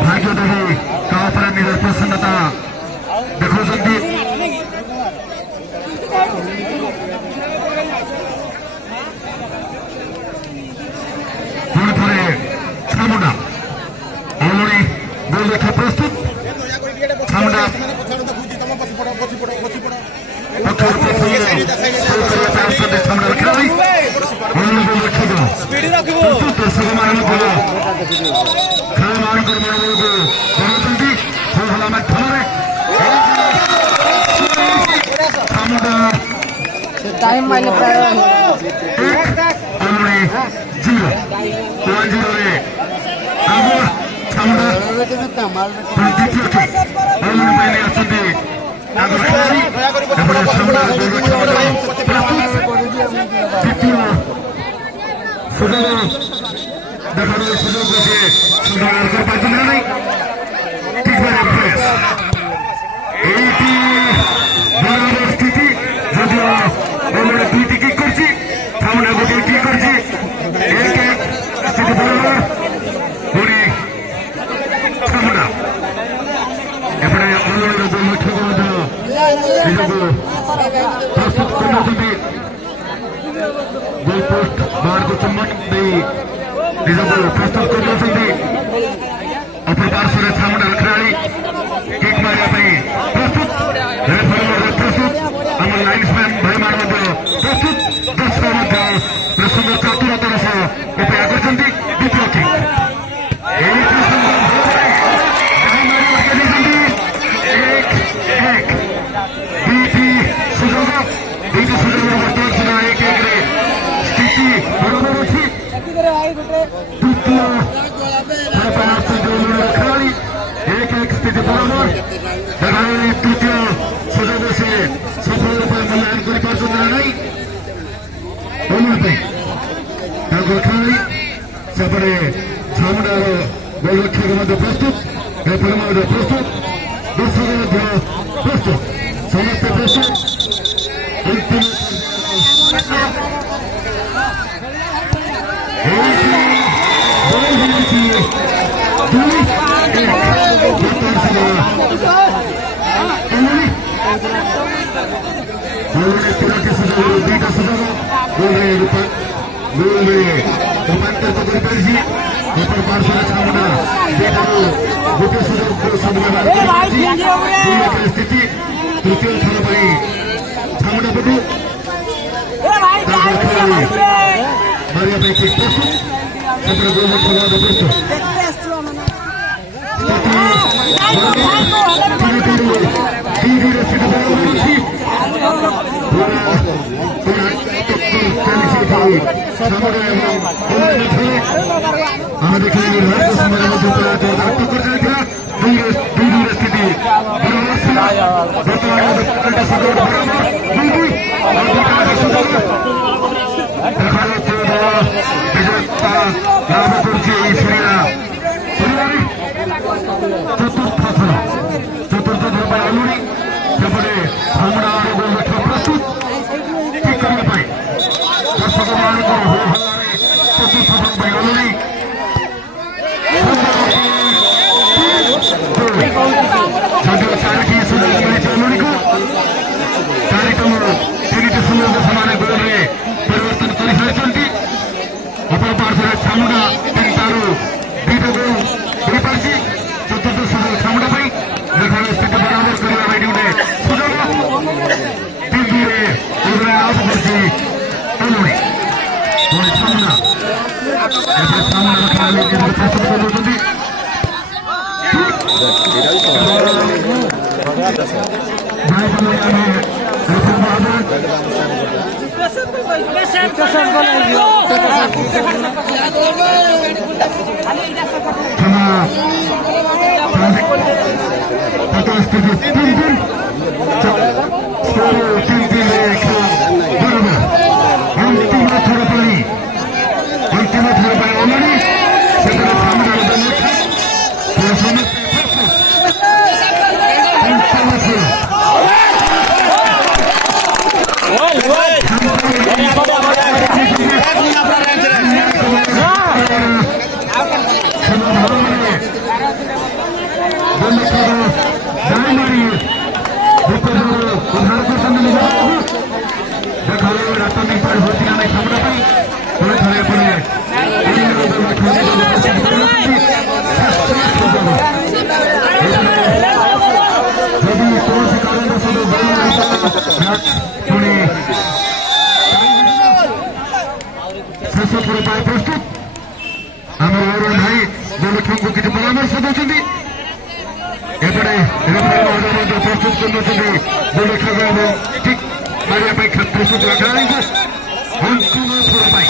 भाग्य देवी तापर निजर प्रसन्नता देखुछन्ति पुणी छामुंडा अलरेडी गोल देखा प्रस्तुत छामुंडा टाइम माइले गोल पोस्ट बार को चुम्बन प्रस्तुत कर अपर पार्श्व छामुंडा खेलाड़ी किक मारिया प्रस्तुत प्रस्तुत आम लाइन्समैन भाई मान प्रस्तुत दर्शक सुंदर चातुरतार सह उपाय कर द्वितीय किक एक स्थिति बराबर तृतीय सुजोग से सफल रूपे मूल्यांकन कर खेलाड़ी सेपटे छामुंडार गोलरक्षक प्रस्तुत रेफरी प्रस्तुत दर्शक प्रस्तुत समस्त प्रस्तुत अंतिम स्थिति तृतीय थर छामुंडा पटु मारिया प्रस्तुत प्रस्तुत चतुर्थ धर्म अलूरी सेपटे छामुंडा गोलरक्षक प्रस्तुत किक करने दर्शक मान चतुर्थ धर्म अलूरी जदिव चारिटी सुजोग मिली अलूरी को कार्यक्रम तीन सुजोग समान गोल परिवर्तन कर सारी अपर पार्श्व छामुंडा तीन तारू दुईटा गोल हो पारि चतुर्थ सुजोग छामुंडा स्थिति बराबर करने सुजोग तीन दुई आउट कर छामुंडा प्रस्तुत दाई मारी विपदରୁ ଉଦ୍ଧାର କରୁଛନ୍ତି ନିଜକୁ ଦେଖାଉ ରାଜନୈତିକ ପରିବର୍ତ୍ତନ ନାହିଁ ସାମ୍ନା ପାଇଁ ପୁଣି ଥରେ ପୁଣି ଯଦି କୌଣସି କାରଣବଶତଃ ପୁଣି ଶେଷ ଥର ପାଇଁ ପ୍ରସ୍ତୁତ ଆମର ଅରୁଣ ଭାଇ ଜଲକ୍ଷ୍ମୀଙ୍କୁ କିଛି ପରାମର୍ଶ ଦେଉଛନ୍ତି ଏପଟେ ପ୍ରସ୍ତୁତ କରୁଛନ୍ତି ଜଲକ୍ଷ୍ମୀ ଏବଂ ଠିକ୍ ମାରିବା ପାଇଁ ପ୍ରସ୍ତୁତ ଖେଳାଳିଙ୍କୁ ଅନ୍ତିମ ଥର ପାଇଁ